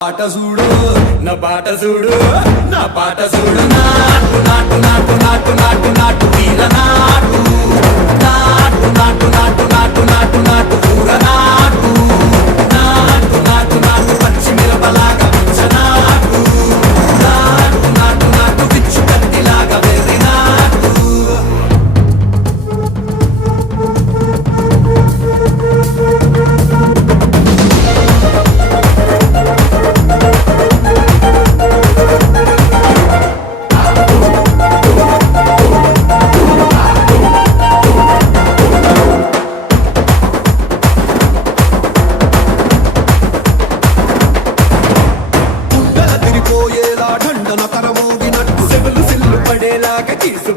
పాట చూడు నా పాట చూడు నా పాట చూడు నాటు నాటు నాటు నాటు నాటు నాటు తీర నాటు నాటు నాటు నాటు నాటు నాటు నాటు కూర నాటు నాటు నాటు నాటు పచ్చి మిరపలాగా పిచ్చ నాటు నాటు నాటు నాటు పిచ్చు కత్తిలాగా వెర్రి నాటు ढंडन करमोगिनट्टु सेवलु सिल्लु पडेलागा कीसु